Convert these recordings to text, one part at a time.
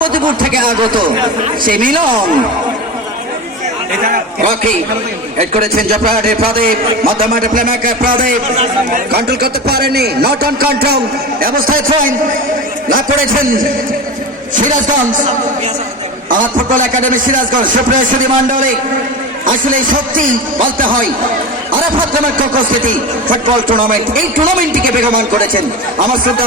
মতিপুর থেকে আগত সেই মিলন। কন্ট্রোল করতে কন্ট্রোল করেছেন আমার ফুটবল একাডেমি সিরাজগঞ্জ আসলে সত্যি বলতে হয়, আরাফাত নামের উপস্থিতি ফুটবল টুর্নামেন্ট এই টুর্নামেন্টটিকে বেগমান করেছেন আমার শ্রদ্ধা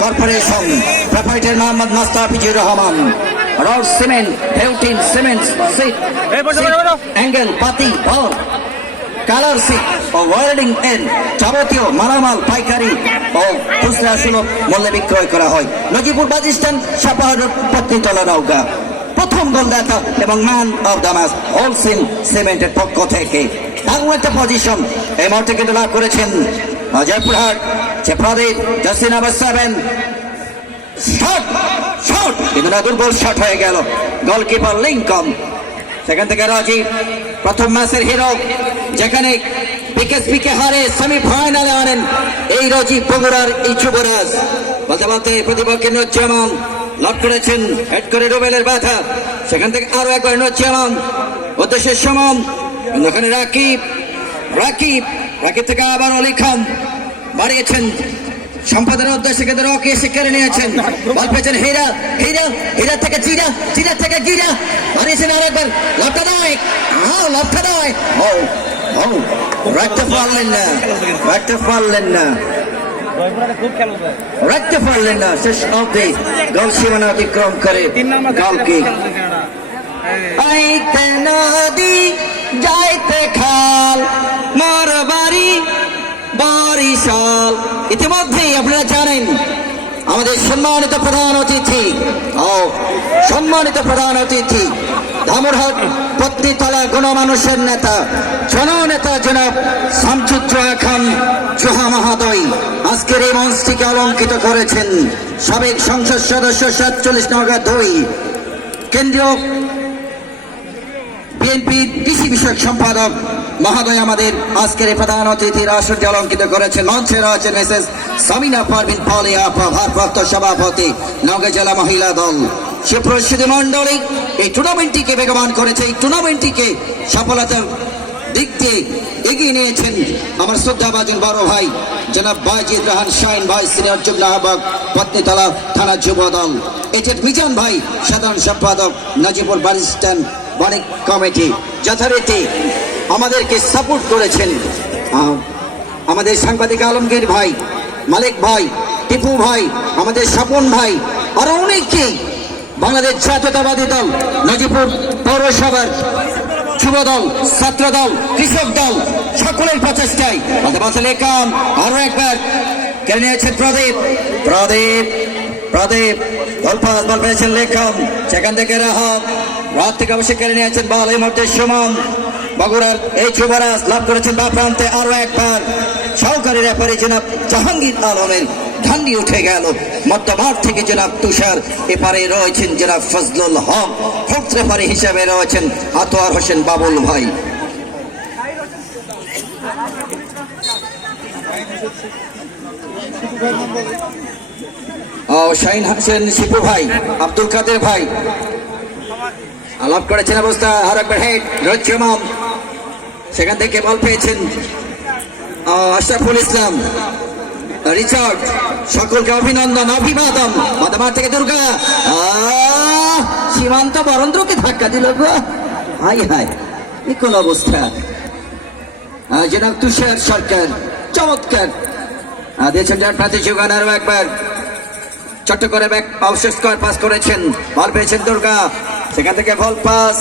corporation proprietor Mohammad Mustafizur Rahman rod cement হেউটিন cement sheet angle পাতি ভর কালার সিট ও ওয়ার্ডিং এন যাবতীয় মালামাল পাইকারি ও খুচরা সুলভ মূল্যে বিক্রয় করা হয়। নজিপুর বাজিস্তান সাপাহার পত্নীতলা নৌকা প্রথম গোলদাতা এবং man of the match wholesale সিমেন্টের পক্ষ থেকে। দারুণ একটা পজিশন। এই মুহূর্তে কিন্তু লাভ করেছেন জয়পুরহাট যে Pradip Justin number seven shot shot কিন্তু না দুর্বল শট হয়ে গেল। গোলকিপার লিঙ্কন সেখান থেকে রাজীব প্রথম ম্যাচের হিরো যেখানে বিকেএসপি কে হারে সেমিফাইনালে আনেন এই রাজীব বগুড়ার এই যুবরাজ বলতে বলতে প্রতিপক্ষে নুজ্জামান লক করেছেন হেড করে রুবেলের বাধা সেখান থেকে আরও একবার নুজ্জামান। উদ্দেশ্যের সমান ওখানে রাকিব রাকিব। রাকিব থেকে আবার অলি খান। বাড়িয়েছেন। সম্পাদনের উদ্দেশ্যে কিন্তু রকি এসে কেড়ে নিয়েছেন। বল পেয়েছেন হীরা হীরা হীরা থেকে জিরা জিরা থেকে গিরা। বাড়িয়েছেন আরেকবার লটটা নয় হ্যাঁ লটটা নয় ও রাখতে পারলেন না, রাখতে পারলেন না। রাখতে পারলেন না, শেষ অব্দি গোল সীমানা অতিক্রম করে তিন নম্বর গোল কি খেলা আইতে নদী যাইতে খাল মোর বাড়ি বরিশাল। ইতিমধ্যেই আপনারা জানেন, আমাদের সম্মানিত প্রধান অতিথি, ও সম্মানিত প্রধান অতিথি, ধামরহাট পত্নীতলা গণমানুষের নেতা, জননেতা জনাব শামসুদ্দোহা খান জোহা মহাদয় আজকের এই মঞ্চটিকে অলঙ্কিত করেছেন সাবেক সংসদ সদস্য সাতচল্লিশ নগর দুই, কেন্দ্রীয় বিএনপি কৃষি বিষয়ক সম্পাদক মহাদয় আমাদের আজকের প্রধান অতিথির আসরটি অলঙ্কিত করেছেন মঞ্চে রয়েছেন এসএস সামিনা পারভিন পলিয়া ভারপ্রাপ্ত সভাপতি নওগাঁ জেলা মহিলা দল। সুপ্রসিদ্ধি মন্ডলী এই টুর্নামেন্টটিকে বেগবান করেছে, এই টুর্নামেন্টটিকে সফলতা দিক দিয়ে এগিয়ে নিয়েছেন আমার শ্রদ্ধাভাজন বড় ভাই, জনাব বাজিদ রাহান শাইন ভাই, সিনিয়র যুগ্ম আহ্বায়ক পত্নীতলা থানা যুব দল। এইচের মিজান ভাই, সাধারণ সম্পাদক নাজিপুর বারিস্টান বণিক কমিটি। যথারীতি আমাদেরকে সাপোর্ট করেছেন। আমাদের সাংবাদিক আলমগীর ভাই, মালিক ভাই, টিপু ভাই, আমাদের স্বপন ভাই, আরও অনেকেই বাংলাদেশ জাতীয়তাবাদী দল, নাজিপুর পৌরসভার যুব দল ছাত্র দল কৃষক দল, সকলের প্রচেষ্টায়। লেখাম আরও একবার কেড়ে নিয়েছেন প্রদীপ? প্রদীপ প্রদীপ গল্পাস বল পেয়েছেন লেখম সেখান থেকে রাহাত রাত থেকে অবশ্যই কেড়ে নিয়েছেন বল, এই মুহূর্তে সুমন। বগুড়ার এই যুবরাজ লাভ করেছেন বা প্রান্তে আরও একবার। সহকারী রেফারি জনাব জাহাঙ্গীর আলমের ঠান্ডি উঠে গেল। মধ্যমাঠ থেকে জনাব তুষার, এপারে রয়েছেন জনাব ফজলুল হক, ফোর্থ রেফারি হিসেবে রয়েছেন আতোয়ার হোসেন বাবুল ভাই। ও, শাহিন হাসান শিপু ভাই, আব্দুল কাদের ভাই। আলাপ করেছেন অবস্থা আর একবার হেড রজ্জমান সেখান থেকে বল পেয়েছেন আশরাফুল ইসলাম, রিচার্ড, সকলকে অভিনন্দন, অভিবাদন। মাদামার থেকে দুর্গা সীমান্ত বরেন্দ্রকে ধাক্কা দিল হাই হাই কোন অবস্থা। জনাব তুষার সরকার, চমৎকার। দিয়েছেন যার প্রার্থী আরও একবার। চট্ট করে ব্যাক অবশেষ স্কোয়ার পাস করেছেন, বল পেয়েছেন দুর্গা। সেখান থেকে বল পাস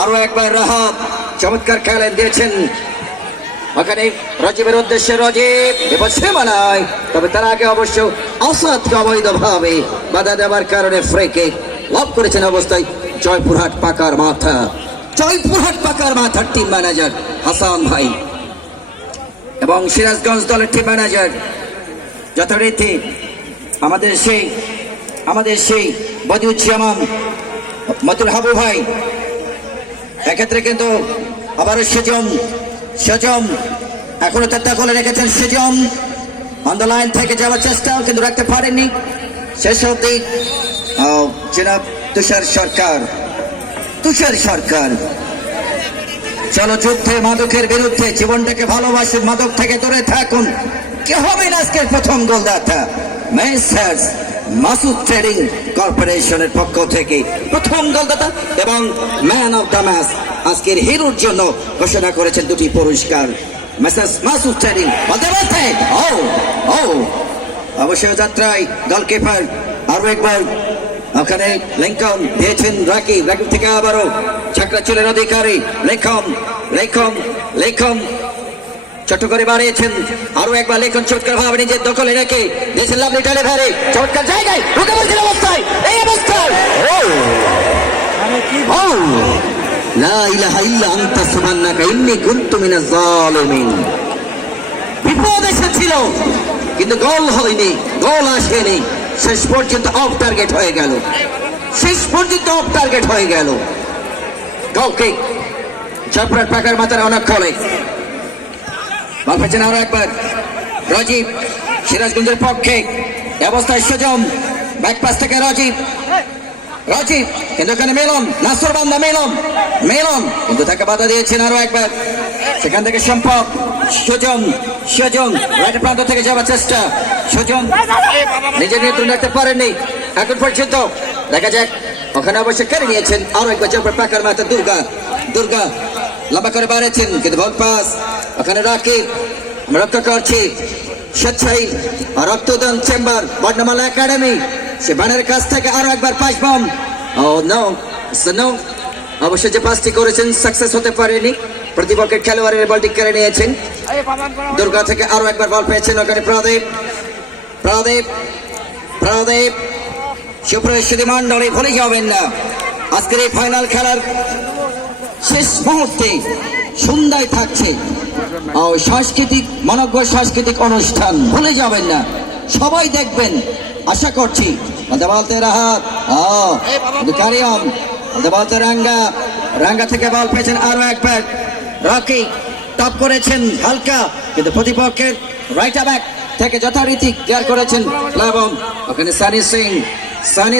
আরও একবার রাহাত। চমৎকার খেলেন দিয়েছেন। ওখানে রজিবের উদ্দেশ্যে রজিব বিপদ সীমানায় তবে তার আগে অবশ্য আসাদকে অবৈধভাবে বাধা দেওয়ার কারণে ফ্রেকে লাভ করেছেন অবস্থায় জয়পুরহাট পাকার মাথা। জয়পুরহাট পাকার মাথার টিম ম্যানেজার হাসান ভাই এবং সিরাজগঞ্জ দলের টিম ম্যানেজার যথারীতি আমাদের সেই আমাদের সেই বদিউজ্জামান মতুল হাবু ভাই এক্ষেত্রে কিন্তু আবারও সেজম সেজম এখনও তার দখলে রেখেছেন সেজম অন দ্য লাইন থেকে যাওয়ার চেষ্টা, কিন্তু রাখতে পারেননি। শেষ অব্দি জনাব তুষার সরকার তুষার সরকার। চলো যুদ্ধে মাদকের বিরুদ্ধে জীবনটাকে ভালোবাসুন মাদক থেকে দূরে থাকুন। কে হবেন আজকের প্রথম গোলদাতা? মেসার্স মাসুদ ট্রেডিং কর্পোরেশনের পক্ষ থেকে প্রথম গোলদাতা এবং ম্যান অফ দ্য ম্যাচ আজকের হিরোর জন্য ঘোষণা করেছেন দুটি পুরস্কার। মেসার্স মাসুদ ট্রেডিং ও ও অবশ্যই যাত্রায় গোলকিপার আরও একবার ওখানে লিঙ্কন দিয়েছেন রাকি রাকি থেকে আবারও চাকরা চুলের অধিকারী লেখম লেখম লেখম করে বাড়িয়েছেন আরও একবার লেখন, চটকার ভাবে নিজের দখলে রেখে দিয়েছেন লাভলি টালে ধারে চটকার জায়গায় ঢুকে বলছেন অবস্থায়। এই অবস্থায়। লা ইলাহা ইল্লা আনতা সুবহানাকা ইন্নী কুনতু মিনাজ জালিমিন বিপদ এসেছিল, কিন্তু গোল হয়নি, গোল আসেনি। শেষ পর্যন্ত অফ টার্গেট হয়ে গেল। শেষ পর্যন্ত অফ টার্গেট হয়ে গেল। কিক চাপড়ার পাকার মাথার অনেক খলে বল আরও একবার। রাজীব, সিরাজগঞ্জের পক্ষে অবস্থায় সুজম। ব্যাক পাস থেকে রাজীব। রাজীব, কিন্তু এখানে মেলন, নাসর বান্দা মেলন মেলন। কিন্তু তাকে বাধা দিয়েছেন আরও একবার। সেখান থেকে সম্পদ সুজন সুজন রাইট প্রান্ত থেকে যাওয়ার চেষ্টা সুজন নিজের নিয়ন্ত্রণ রাখতে পারেননি। এখন পর্যন্ত দেখা যাক, ওখানে অবশ্য কেড়ে নিয়েছেন আরও একবার। জপের পাকার মাথা দুর্গা দুর্গা লম্বা করে বাড়াচ্ছেন, কিন্তু বল পাস। ওখানে রাখি। রক্ষা করছি। স্বেচ্ছাই রক্তদান চেম্বার, বর্ণমালা একাডেমি, সে বানের কাছ থেকে আরও একবার পাঁচ বম। ও নো নো অবশ্য যে পাঁচটি করেছেন সাকসেস হতে পারেনি। প্রতিপক্ষের খেলোয়াড়ের বলটি কেড়ে নিয়েছেন। দুর্গা থেকে আরও একবার বল পেয়েছেন ওখানে প্রদীপ। প্রদীপ প্রদীপ। সুপ্রদর্শনী মন্ডলী ভুলে যাবেন না। আজকের এই ফাইনাল খেলার শেষ মুহূর্তে সন্ধ্যায় থাকছে। সাংস্কৃতিক, মনজ্ঞ সাংস্কৃতিক অনুষ্ঠান। ভুলে যাবেন না। সবাই দেখবেন। আশা করছি। বলতে বলতে রাহাত কারিয়ম। বলতে রাঙ্গা। রাঙ্গা থেকে বল পেয়েছেন আরও একবার। রকি টপ করেছেন হালকা। কিন্তু প্রতিপক্ষের রাইট ব্যাক থেকে যথারীতি কেয়ার করেছেন প্লাবন। ওখানে সানি সিং। সানি